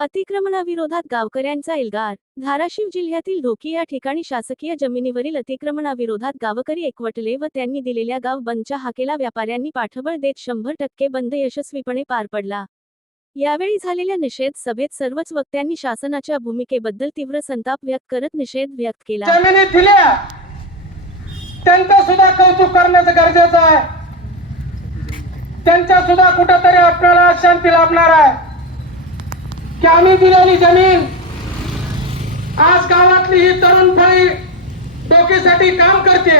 अतिक्रमणाविरोधात गावकऱ्यांचा एल्गार। धाराशिव जिल्ह्यातील ढोकी या ठिकाणी शासकीय जमिनीवरील अतिक्रमणाविरोधात गावकरी एकवटले व त्यांनी दिलेल्या गाव बंदच्या हाकेला व्यापाऱ्यांनी पाठबळ देत 100% बंद यशस्वीपणे पार पडला। यावेळी झालेल्या निषेध सभेत सर्वच वक्त्यांनी शासनाच्या भूमिकेबद्दल तीव्र संताप व्यक्त करत निषेध व्यक्त केला। जमिनी दिल्या त्यांचं सुद्धा कौतुक करण्याचं गरजेचं आहे। त्यांच्या सुद्धा कुठेतरी आपल्याला शांती लाभणार आहे की आम्ही दिलेली जमीन आज गावातली ही तरुण फळी डोकीसाठी काम करते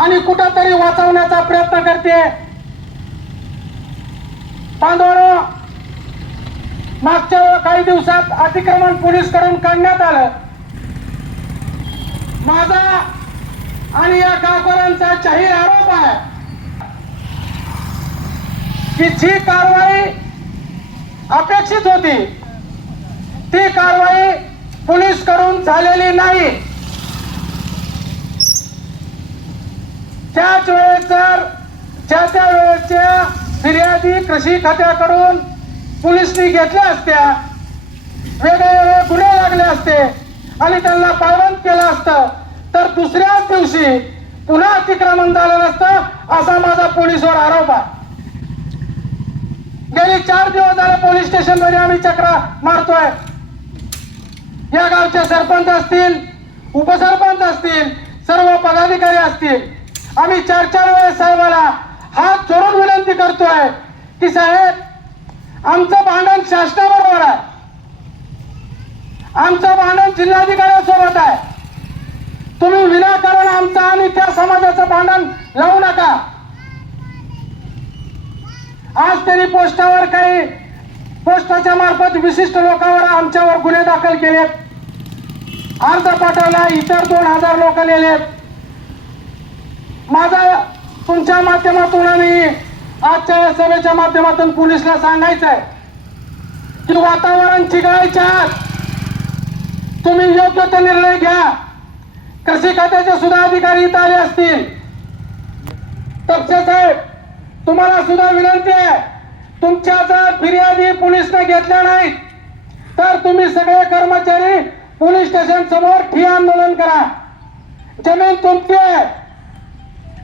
आणि कुठेतरी वाचवण्याचा प्रयत्न करते। बांधवांनो, मागच्या काही दिवसात अतिक्रमण पोलीस कडून काढण्यात आलं। माझा आणि या गावकऱ्यांचा जाहीर आरोप आहे की जी कारवाई अपेक्षित होती ती कारवाई पोलीस कडून झालेली नाही। त्याच वेळेस जर त्या वेळेच्या फिर्यादी कृषी खात्याकडून पोलिसांनी घेतल्या असत्या, वेगवेगळे गुन्हे लागले असते आणि त्यांना पायबंद केलं असतं तर दुसऱ्याच दिवशी पुन्हा अतिक्रमण झालं नसतं असा माझा पोलिसांवर आरोप आहे। गेली 4 दिवस झाले पोलीस स्टेशन मध्ये आम्ही चक्रा मारतोय। या गावचे सरपंच असतील, उपसरपंच असतील, सर्व पदाधिकारी असतील, आम्ही 4 वेळेस साहेबाला हात जोडून विनंती करतोय की साहेब, आमचं भांडण शासनाबरोबर आहे, आमचं भांडण जिल्हाधिकाऱ्यांसोबत आहे। तुम्ही विनाकारण आमचं आणि त्या समाजाचं भांडण लावू नका। आज तरी पोस्टावर काही पोस्टाच्या मार्फत विशिष्ट लोकांवर आमच्यावर गुन्हे दाखल केलेत, अर्ज पाठवला, इतर 2000 लोक नेलेत। माझा तुमच्या माध्यमातून आणि आजच्या सभेच्या माध्यमातून पोलिसला सांगायचं आहे की वातावरण चिघळायच्या आत तुम्ही योग्य तो निर्णय घ्या। कृषी खात्याचे सुद्धा अधिकारी इथं आले असतील। तपसे साहेब, तुम्हाला सुद्धा विनंती आहे, तुमच्या जर फिर्यादी पोलिसने घेतल्या नाहीत तर तुम्ही सगळे कर्मचारी पोलीस स्टेशन समोर ठिय्या आंदोलन करा। जमीन तुमची आहे,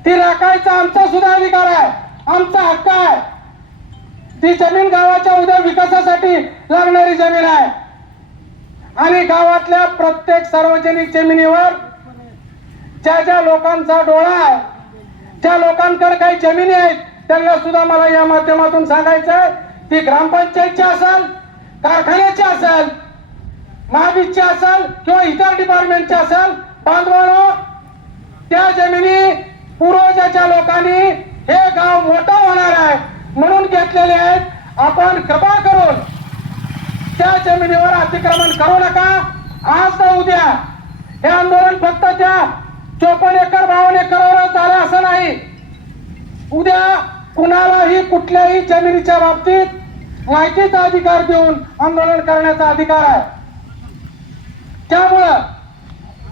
ती राखायचा आमचा सुद्धा अधिकार आहे, आमचा हक्क आहे। ती जमीन गावाच्या उद्या विकासासाठी लागणारी जमीन आहे आणि गावातल्या प्रत्येक सार्वजनिक जमिनीवर ज्या लोकांचा डोळा आहे, ज्या लोकांकडे काही जमिनी आहेत, त्यांना सुद्धा मला या माध्यमातून सांगायचं आहे, ती ग्रामपंचायतची असेल, कारखान्याची असेल, महाबीजची असेल किंवा इतर डिपार्टमेंटची असेल, बांधवांनो, त्या जमिनी पूर्वजाच्या लोकांनी हे गाव मोठं होणार आहे म्हणून घेतलेले आहेत। आपण कृपा करून त्या जमिनीवर अतिक्रमण करू नका। आज ना उद्या हे आंदोलन फक्त त्या 54 एकर 52 एकरवर झालं असं नाही। उद्या कुणालाही कुठल्याही जमिनीच्या बाबतीत माहितीचा अधिकार देऊन आंदोलन करण्याचा अधिकार आहे। त्यामुळं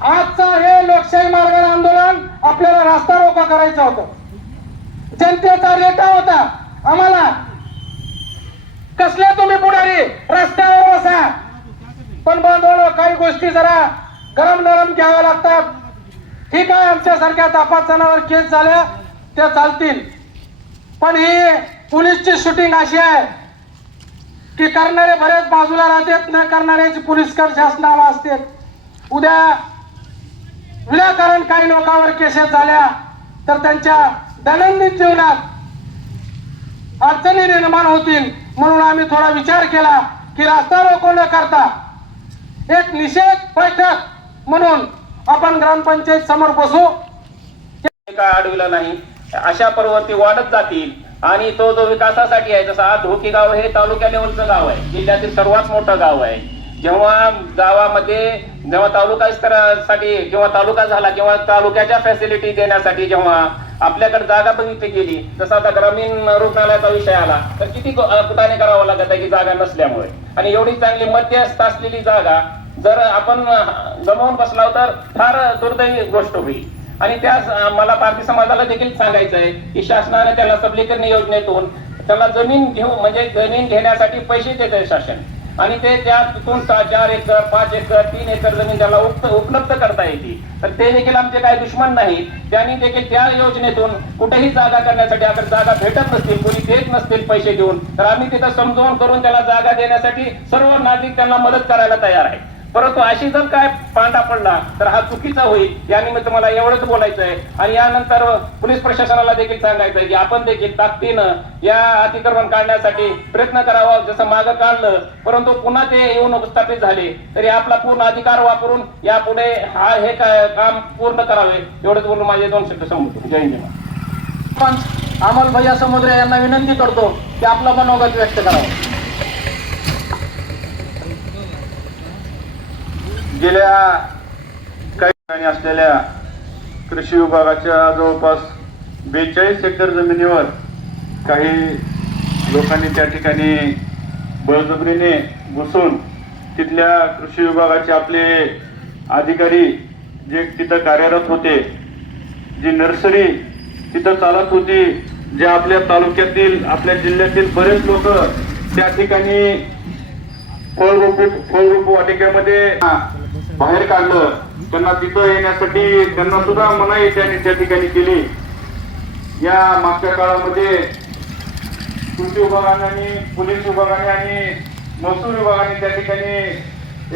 आजचं हे लोकशाही मार्गाने आंदोलन आपल्याला रास्ता रोका करायचं होतं, जनतेचा रेटा होता। आम्हाला कसले तुम्ही पुढारी रस्त्यावर बसा, पण बांधवांनो, काही गोष्टी जरा गरम नरम घ्याव्या लागतात। ठीक आहे, आमच्यासारख्या 5 जणांवर केस झाल्या त्या चालतील, पण ही पोलीसची शूटिंग अशी आहे की करणारे बरेच बाजूला राहतात, न करणाऱ्याची पोलीसकर जास्त नाव असते। उद्या विनाकारण काही लोकांवर केसेस झाल्या तर त्यांच्या दैनंदिन जीवनात अडचणी निर्माण होतील, म्हणून आम्ही थोडा विचार केला की रस्ता रोको न करता एक निषेध बैठक म्हणून आपण ग्रामपंचायत समोर बसू। काय अडविलं नाही, अशा प्रवृत्ती वाढत जातील आणि तो जो विकासासाठी आहे, जसं आज ढोकी गाव हे तालुक्या लेवलचं गाव आहे, जिल्ह्यातील सर्वात मोठं गाव आहे। जेव्हा गावामध्ये जेव्हा तालुका स्तरासाठी किंवा तालुका झाला किंवा तालुक्याच्या फॅसिलिटी देण्यासाठी जेव्हा आपल्याकडे जागा बघितली गेली, जसं आता ग्रामीण रुग्णालयाचा विषय आला तर किती कुटाने करावं लागत आहे की जागा नसल्यामुळे, आणि एवढी चांगली मध्यस्थ असलेली जागा जर आपण गमावून बसला तर फार दुर्दैवी गोष्ट होईल। आणि त्या मला पारधी समाजाला देखील सांगायचं आहे की शासनाने त्याला सबलीकरण योजनेतून त्याला जमीन घेऊ म्हणजे जमीन घेण्यासाठी पैसे देत आहे शासन, आणि ते त्यातून 4 एकर 5 एकर 3 एकर जमीन त्याला उपलब्ध करता येते. तर ते देखील आमचे काही दुश्मन नाही. त्यांनी देखील त्या योजनेतून कुठेही जागा करण्यासाठी अगर जागा भेटत नसतील, कोणी देत नसतील पैसे देऊन, तर आम्ही तिथं समजावून करून त्याला जागा देण्यासाठी सर्व नागरिक त्यांना मदत करायला तयार आहे. परंतु अशी जर काय पांडा पडला तर हा चुकीचा होईल. यानिमित्त मला एवढंच बोलायचं आहे. आणि यानंतर पोलीस प्रशासनाला देखील सांगायचं आहे की आपण देखील ताकदीनं या अतिक्रमण काढण्यासाठी प्रयत्न करावा. जसं मागं काढलं परंतु पुन्हा ते येऊन उपस्थापित झाले तरी आपला पूर्ण अधिकार वापरून यापुढे हे काम पूर्ण करावे. एवढंच बोलून माझे 2 शब्द संपवतो. जय हिंद. अमोल भैया समुद्रे यांना विनंती करतो की आपलं मनोगत व्यक्त करावं. गेल्या काही ठिकाणी असलेल्या कृषी विभागाच्या जवळपास 42 एकर जमिनीवर काही लोकांनी त्या ठिकाणी बळजबरीने घुसून तिथल्या कृषी विभागाचे आपले अधिकारी जे तिथं कार्यरत होते, जी नर्सरी तिथं चालत होती, जे आपल्या तालुक्यातील आपल्या जिल्ह्यातील बरेच लोक त्या ठिकाणी फळरूप वाटिकेमध्ये बाहेर काढलं. त्यांना तिथं येण्यासाठी त्यांना सुद्धा मनाई त्यांनी त्या ठिकाणी केली. या मागच्या काळामध्ये कृषी विभागाने आणि पोलीस विभागाने आणि महसूल विभागाने त्या ठिकाणी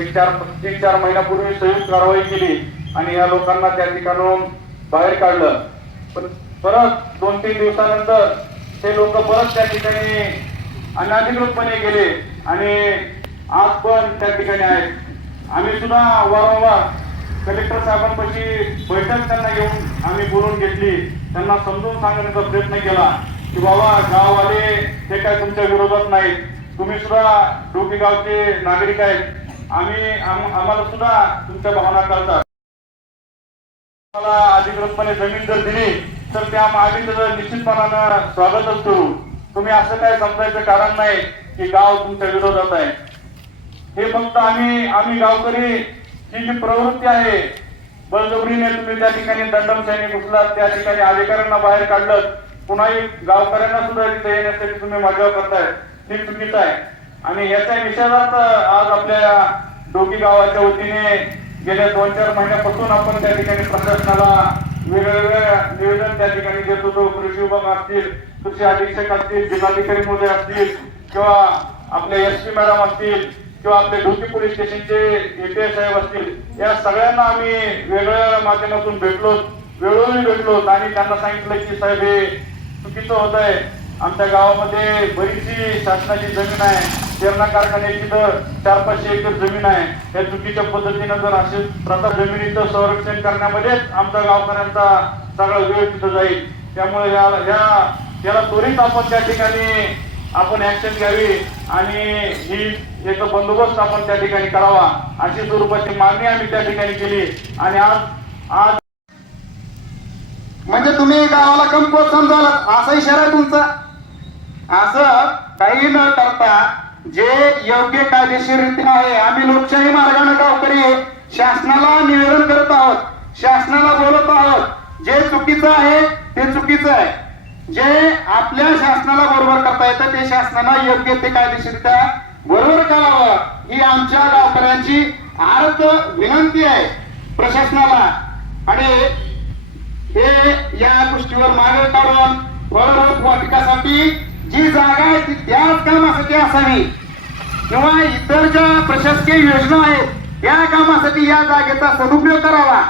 एक 3-4 महिन्यापूर्वी संयुक्त कारवाई केली आणि या लोकांना त्या ठिकाणून बाहेर काढलं. पण परत 2-3 दिवसानंतर ते लोक परत त्या ठिकाणी अनधिकृतपणे गेले आणि आज पण त्या ठिकाणी आहेत. आम्ही सुद्धा वारंवार कलेक्टर साहेबांपाशी बैठक त्यांना घेऊन आम्ही बोलून घेतली. त्यांना समजून सांगण्याचा प्रयत्न केला की बाबा गाववाले हे काय तुमच्या विरोधात नाहीत, तुम्ही सुद्धा डोकी गावचे नागरिक आहेत, आम्हाला सुद्धा तुमच्या भावना कळतात. मला अधिकृतपणे जमीन जर दिली तर त्या आम्ही निश्चितपणानं स्वागतच करू. तुम्ही असं काय समजायचं कारण नाही की गाव तुमच्या विरोधात आहे. हे फक्त आम्ही गावकरी ही जी प्रवृत्ती आहे, बळजबरीने तुम्ही त्या ठिकाणी दंडमशाही घुसलात, त्या ठिकाणी अधिकाऱ्यांना बाहेर काढलं, पुन्हा गावकऱ्यांना सुद्धा तिथे येण्यासाठी तुम्ही मजा करताय, हे चुकीचं आहे. आणि याच्या निषेधार्थ आज आपल्या डोकी गावाच्या वतीने गेल्या 2-4 महिन्यापासून आपण त्या ठिकाणी प्रशासनाला वेगवेगळ्या निवेदन त्या ठिकाणी देत होतो. कृषी विभाग असतील, कृषी अधीक्षक असतील, जिल्हाधिकारी महोदय असतील किंवा आपले SP मॅडम असतील किंवा आपले ढोकी पोलीस स्टेशनचे APS साहेब असतील, या सगळ्यांना आम्ही वेगवेगळ्या माध्यमातून वेळोवेळी भेटलो आणि त्यांना सांगितलं की साहेब हे चुकीचं होत आहे. आमच्या गावामध्ये बरीचशी शासनाची जमीन आहे, पेरणा कारखान्याची तर 400-500 एकर जमीन आहे. या चुकीच्या पद्धतीनं जर असे प्रथा जमिनीचं संरक्षण करण्यामध्येच आमच्या गावकऱ्यांचा सगळा वेळ तिथं जाईल. त्यामुळे याला त्वरित आपण त्या ठिकाणी आपण ऍक्शन घ्यावी आणि ही एक बंदोबस्त आपण त्या ठिकाणी करावा अशी स्वरूपाची मागणी आम्ही त्या ठिकाणी केली. आणि आज म्हणजे तुम्ही गावाला कमकुवत समजाल असा इशारा आहे तुमचा. असं काही न करता जे योग्य कायदेशीररित्या आहे, आम्ही लोकशाही मार्गाने गावकरी शासनाला निवेदन करत आहोत, शासनाला बोलत आहोत. जे चुकीचं आहे ते चुकीचं आहे, जे आपल्या शासनाला बरोबर करता येतं ते शासनाला योग्य ते कायदेशीररित्या बरोबर करावं ही आमच्या गावकऱ्यांची आर्त विनंती आहे प्रशासनाला. आणि हे या गोष्टीवर मागे काढून फळरूप वाटिकासाठी जी जागा आहे ती त्याच कामासाठी असावी किंवा इतर ज्या प्रशासकीय योजना आहेत त्या कामासाठी या जागेचा सदुपयोग करावा.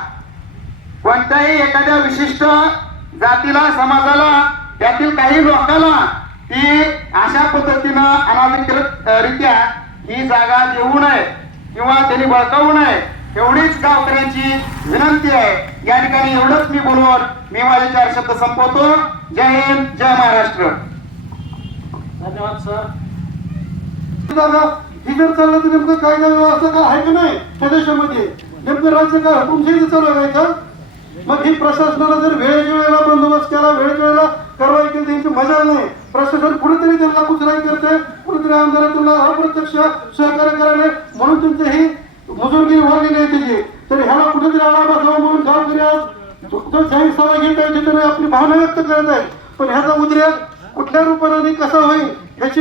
कोणत्याही एखाद्या विशिष्ट जातीला, समाजाला, त्यातील काही लोकांना ती अशा पद्धतीनं अनाधिकृतरित्या ही जागा देऊ नये किंवा त्यांनी बळकावू नये एवढीच गावकऱ्यांची विनंती आहे. या ठिकाणी एवढंच मी बोलून मी माझे 4 शब्द संपवतो. जय हिंद, जय महाराष्ट्र. धन्यवाद सर. ही जर चाललं तर नेमकं कायदा व्यवस्था काय आहे की नाही त्या देशामध्ये, नेमकं राज्य काय हुकुमशाही चालू आहे का? मग ही प्रशासनाला जर वेळेच्या वेळेला बंदोबस्त केला, वेळेच्या वेळेला कारवाई केली त्यांची मजा नाही. प्रशासन कुठेतरी त्यांना कुचराई करते, कुठेतरी आमदार त्यांना अप्रत्यक्ष सहकार्य करायला म्हणून त्यांची ही मुजुरगिरी वाढलेली आहे त्याची. तर ह्याला कुठेतरी आळा बसावा म्हणून गावकरी आज जो जाहीर सभा घेत आहे तिथे आपली भावना व्यक्त करत आहेत. पण ह्याचा उद्रेक कुठल्या रूपाने कसा होईल याची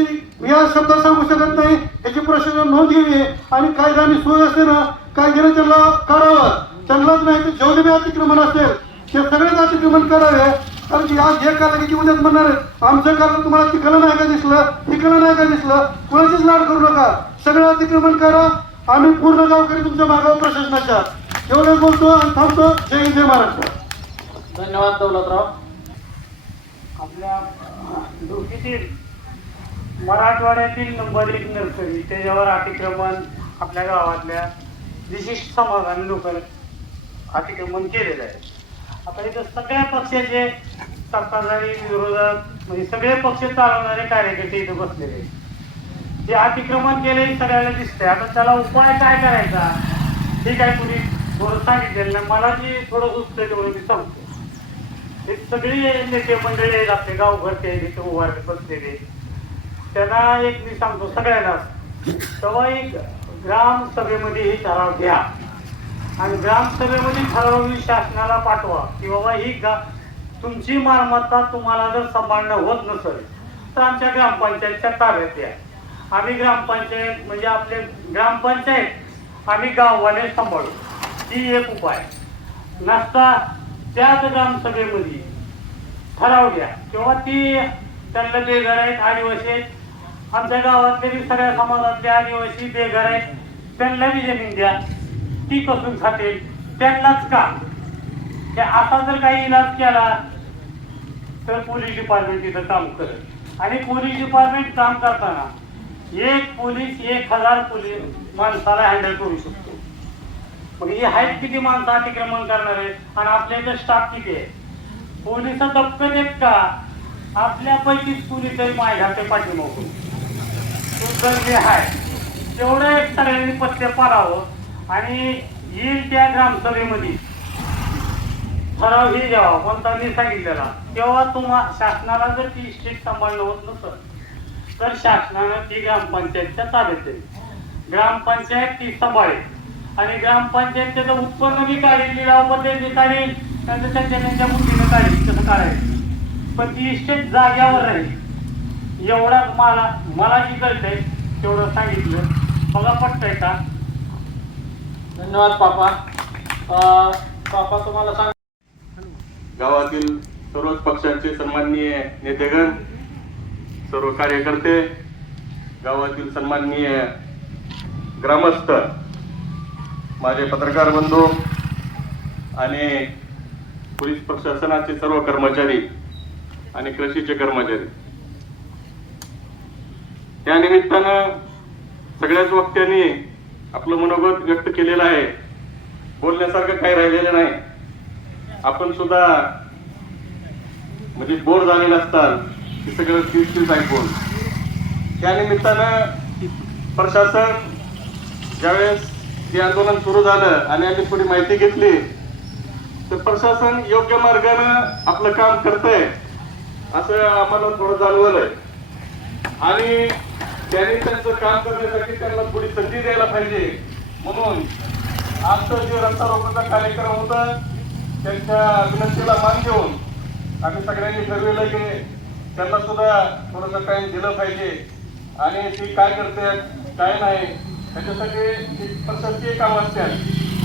या शब्दात सांगू शकत नाही. याची प्रशासन नोंद घ्यावी आणि कायद्याने सुव्यवस्थेनं ना कायद्याने त्यांना काढावं. त्यांनाच नाही तर जेवढे बी अतिक्रमण असेल ते सगळेच अतिक्रमण करावे. कारण की आज जे काला की उद्याच म्हणणार आहे आमचं कारण तुम्हाला तिकडं नाही का दिसलं, तिकडं नाही का दिसलं, कोणाचीच लाड करू नका, सगळं अतिक्रमण करा. आम्ही पूर्ण गावकरी तुमच्या मागावर प्रशासनाच्या. एवढं बोलतो आणि थांबतो. जय हिंद, जय महाराष्ट्र. धन्यवाद दौलतराव. आपल्या डोकीतील मराठवाड्यातील नंबर 1 नर्सरी त्याच्यावर अतिक्रमण आपल्या गावातल्या विशिष्ट समाजाने लोकांनी अतिक्रमण केलेलं आहे. आता इथं सगळ्या पक्षाचे सत्ताधारी विरोधक म्हणजे सगळे पक्ष चालवणारे कार्यकर्ते इथं बसलेले आहेत. जे अतिक्रमण केले सगळ्याला दिसतंय. आता त्याला उपाय काय करायचा हे काय कुणी थोडं सांगितलेलं नाही. मला जी थोडं सुचतंय तेवढं मी सांगतो. हे सगळे नेते मंडळी आहेत आपले गावघरचे इथे उभारले बसलेले. त्यांना एक मी सांगतो सगळ्यांना, तेव्हा एक ग्रामसभेमध्ये हे ठराव घ्या आणि ग्रामसभेमध्ये ठराव शासनाला पाठवा की बाबा ही तुमची मालमत्ता तुम्हाला जर सांभाळणं होत नसेल तर आमच्या ग्रामपंचायतच्या ताब्यात द्या. आम्ही ग्रामपंचायत म्हणजे आपले ग्रामपंचायत आम्ही गाववाले सांभाळू. ही एक उपाय नसता त्याच ग्रामसभेमध्ये ठराव घ्या किंवा ती त्यांना बेघर आहेत, आदिवासी आहेत, आमच्या गावातले बी सगळ्या समाजातले आदिवासी बेघर आहेत, त्यांना बी जमीन द्या. ती कसून खातील त्यांनाच का हे असा जर काही इलाज केला तर पोलीस डिपार्टमेंट तिथं काम करेल. आणि पोलीस डिपार्टमेंट काम करताना एक पोलीस 1000 पोलीस माणसाला हँडल करू शकतो. मग हे आहेत किती माणसं अतिक्रमण करणार आहेत आणि आपल्या इथं स्टाफ किती आहे. पोलिस दबकत आहेत का आपल्यापैकीच पोलीस तरी माय घालते पाठीमागून जे आहे तेवढं एक सगळ्यांनी पत्ते पाडावं आणि येईल त्या ग्रामसभेमध्ये ठराव हे द्यावा कोणता मी सांगितलेला. तेव्हा तुम्हाला शासनाला जर ती स्टेट सांभाळणं होत नसेल तर शासनानं ती ग्रामपंचायतच्या ताब्यात देईल. ग्रामपंचायत ती सांभाळेल आणि ग्रामपंचायत त्याचं उत्पन्न बी काढेल, लिलावमध्ये बी काढेल, त्यांचं त्यांच्या बुद्धीनं काढेल कसं काढायचं. पण ती इस्टेट जाग्यावर राहील. एवढाच मला जी कळतंय तेवढं सांगितलं. मला पटतंय का? धन्यवाद पापा. पापा तुम्हाला सांग गावातील सर्वच पक्षांचे सन्माननीय नेतेगण, सर्व कार्यकर्ते, गावातील सन्माननीय ग्रामस्थ, माझे पत्रकार बंधू आणि पोलीस प्रशासनाचे सर्व कर्मचारी आणि कृषीचे कर्मचारी, या निमित्तानं सगळ्याच वक्त्यांनी आपलं मनोगत व्यक्त केलेलं आहे. बोलण्यासारखं काही राहिलेलं नाही. आपण सुद्धा म्हणजे बोर झालेलं असतात हे सगळं तीच ऐकून. त्या निमित्तानं प्रशासन ज्यावेळेस हे आंदोलन सुरू झालं आणि आम्ही थोडी माहिती घेतली तर प्रशासन योग्य मार्गानं आपलं काम करतंय असं आम्हाला थोडं जाणवलंय. आणि त्यांनी त्यांचं काम करण्यासाठी त्यांना थोडी संधी द्यायला पाहिजे. म्हणून आजचं जे रस्ता रोकोचा कार्यक्रम होता त्यांच्या विनंतीला मान देऊन आम्ही सगळ्यांनी ठरवलं की त्यांना सुद्धा थोडंसं टाइम दिलं पाहिजे आणि ती काय करते काय नाही त्याच्यासाठी प्रशासकीय काम असतात.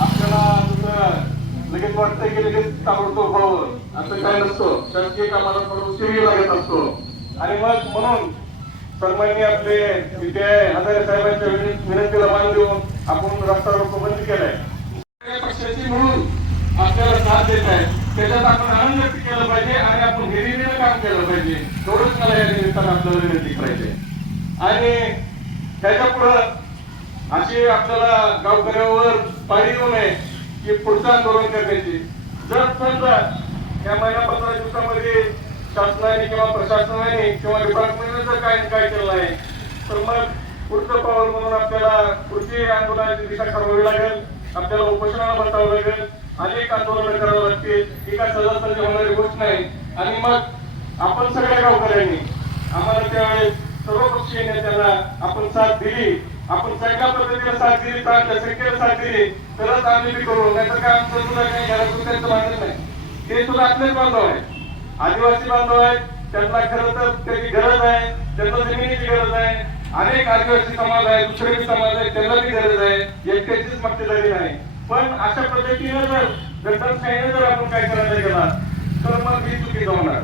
आपल्याला जसं लगेच वाटतंय की लगेच ताबडतोब व्हावं असं काय नसतं. शासकीय कामाला थोडं उशीर लागत असतो. आणि मग म्हणून सन्माननीय आपले विजय हजारे साहेबांच्या विनंतीला मान देऊन आपण रस्ता रोको बंद केलाय. पक्षाची म्हणून आपल्याला साथ देत आहे त्याच्यात आपण आनंद व्यक्त केला पाहिजे आणि आपण हिरिरीनं काम केलं पाहिजे. एवढंच मला या निमित्तानं आपल्याला विनंती करायची. आणि त्याच्या पुढं अशी आपल्याला गावकऱ्यावर पाळी येऊ नये की पुढचं आंदोलन करण्याची. जर समजा या महिना 15 दिवसामध्ये शासनाने किंवा प्रशासनाने किंवा डिपार्टमेंटने जर काय केलं नाही तर मग पुढचं पाऊल म्हणून आपल्याला पुढची आंदोलनाची दिशा ठरवावी लागेल. आपल्याला उपोषणाला बसावं लागेल. अनेक आंदोलनं करावं लागतील. ही काय सहजासहजी होणारी गोष्ट नाही. आणि मग आपण सगळ्या गावकऱ्यांनी आम्हाला त्यावेळेस सर्वपक्षीय नेत्यांना आपण साथ दिली. आपण चांगल्या पद्धतीने साथ दिली तर आमच्या संख्येला साथ दिली तरच आम्ही बी करू. नाहीतर काय आमचं सुद्धा काही घरातून त्यांचं भांडण नाही. ते सुद्धा आपलेच बांधव आहेत, आदिवासी बांधव आहेत, त्यांना खरं तर त्याची गरज आहे, त्यांना जमिनीची गरज आहे. अनेक आदिवासी समाज आहे, दुसरे समाज आहे, त्यांना ती गरज आहे. एकट्याचीच मक्तेदारी नाही. पण अशा पद्धतीनं जर घटनास्थायीने जर आपण काय करायला गेला तर मग ही चुकीचं होणार.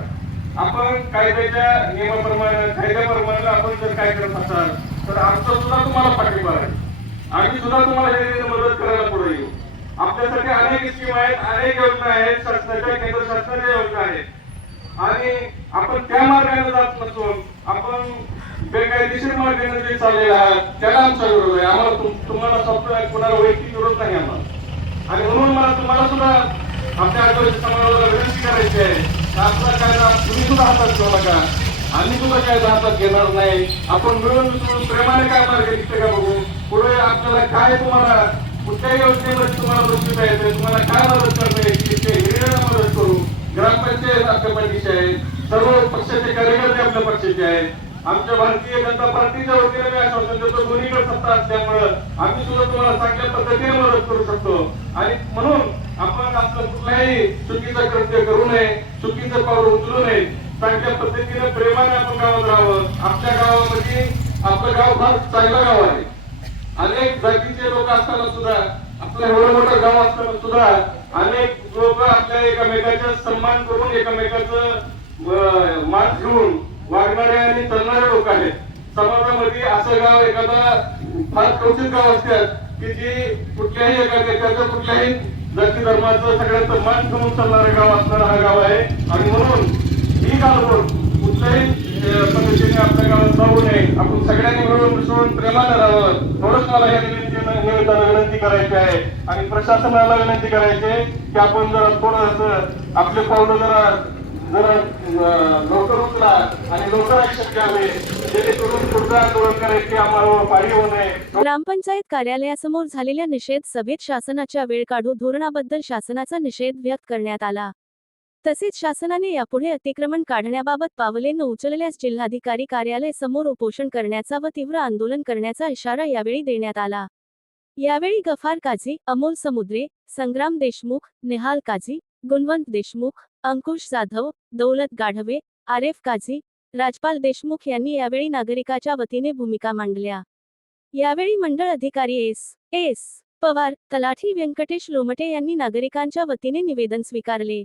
आपण कायद्याच्या नियमाप्रमाणे कायद्याप्रमाणे आपण जर काय करत असाल तर आमचा सुद्धा तुम्हाला पाठिंबा आहे. आम्ही सुद्धा तुम्हाला हे मदत करायला पुढे येऊ. आपल्यासाठी अनेक स्कीम आहेत, अनेक योजना आहेत, शासनाच्या केंद्र शासनाच्या योजना आहेत. आणि आपण त्या मार्गाने जात नसून आपण बेकायदेशीर मार्गाने जे चाललेले आहात त्याला आमचा विरोध आहे. आम्हाला तुम्हाला स्वतः कुणाला वैयक्तिक विरोध नाही आम्हाला. आणि म्हणून मला तुम्हाला सुद्धा आमच्या आदिवासी समाजाला विनंती करायची आहे, आपला कायदा तुम्ही सुद्धा हातात घेऊ नका, आम्ही सुद्धा कायदा हातात घेणार नाही. आपण मिळून मिसळून प्रेमाने काय मार्ग निघते का बघू. पुढे आपल्याला काय तुम्हाला कुठल्याही योजनेमध्ये तुम्हाला बक्षीस द्यायचं, तुम्हाला काय मदत करता येईल ते हिरियाला मदत करू. ग्रामपंचायत आपल्या पाठीशी आहे, सर्व पक्षाचे कार्यकर्ते आपल्या पक्षाचे आहेत. आमच्या भारतीय जनता पार्टीच्या वतीने मी आश्वासन देतो, दोन्हीकडे सत्ता असल्यामुळं आम्ही सुद्धा तुम्हाला चांगल्या पद्धतीने मदत करू शकतो. आणि म्हणून आपण आपलं कुठलाही चुकीचं कृत्य करू नये, चुकीचं पाऊल उचलू नये. चांगल्या पद्धतीने प्रेमाने आपण गावात राहावं. आपल्या गावामध्ये आपलं गाव फार चांगलं गाव आहे. अनेक जातीचे लोक असताना सुद्धा, आपलं एवढं मोठं गाव असताना सुद्धा अनेक लोक आपल्या एकमेकाचा सन्मान करून एकमेकाचं मान घेऊन वागणारे आणि चालणारे लोक आहेत. समाजामध्ये असं गाव एखादा फार क्वचित गाव असतात की जी कुठल्याही एखाद्या कुठल्याही जाती धर्माचं सगळ्यांचं मान घेऊन चालणारं गाव असणारं हा गाव आहे. आणि म्हणून ही गाव कुठल्याही पद्धतीने आपल्या गावात जाऊ नये. आपण सगळ्यांनी मिळून मिसळून प्रेमाने राहावं. थोडंच मला या निमित्तानं विनंती करायची आहे. आणि प्रशासनाला विनंती करायची आहे की आपण जरा थोडंसं आपले पावलं जरा लवकर उचला आणि लवकर ऍक्शन घ्यावे, जेणेकरून पुढचं आंदोलन करायची आम्हाला पाळी होऊ नये. ग्रामपंचायत कार्यालयासमोर झालेल्या निषेध सभेत शासनाच्या वेळ काढू धोरणाबद्दल शासनाचा निषेध व्यक्त करण्यात आला. तसेच शासनाने यापुढे अतिक्रमण काढण्याबाबत पावले न उचलल्यास जिल्हाधिकारी कार्यालय समोर उपोषण करण्याचा व तीव्र आंदोलन करण्याचा इशारा यावेळी देण्यात आला. यावेळी गफार काझी, अमोल समुद्रे, संग्राम देशमुख, निहाल काझी, गुणवंत देशमुख, अंकुश जाधव, दौलत गाढवे, आरेफ काझी, राजपाल देशमुख यांनी यावेळी नागरिकाच्या वतीने भूमिका मांडल्या. यावेळी मंडळ अधिकारी एस. पवार, तलाठी व्यंकटेश लोमटे यांनी नागरिकांच्या वतीने निवेदन स्वीकारले.